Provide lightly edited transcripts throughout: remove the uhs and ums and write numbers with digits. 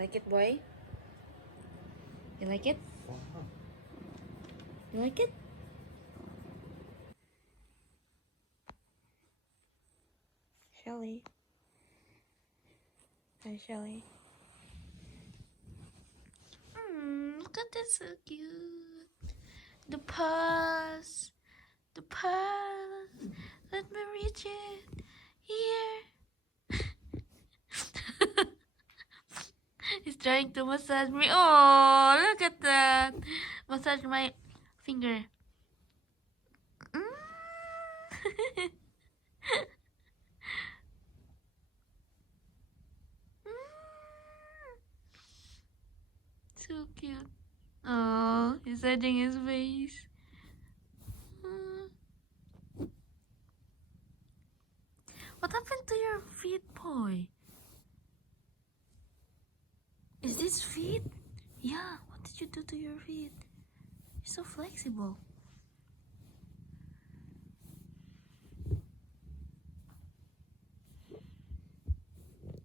like it, boy? You like it? You like it? Shelly. Hi, Shelly. Look at this, so cute. The paws. The paws. Let me reach it. Here. He's trying to massage me. Oh, look at that. Massage my finger. So cute. Oh, he's edging his face. What happened to your feet, boy? Is this feet? Yeah, what did you do to your feet? You're so flexible.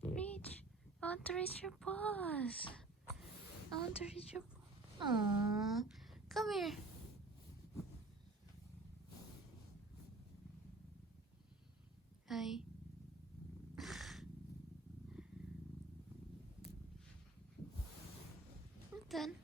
Reach. I want to reach your paws. I want to reach your paws. Aww. Come here. Hi. I'm done.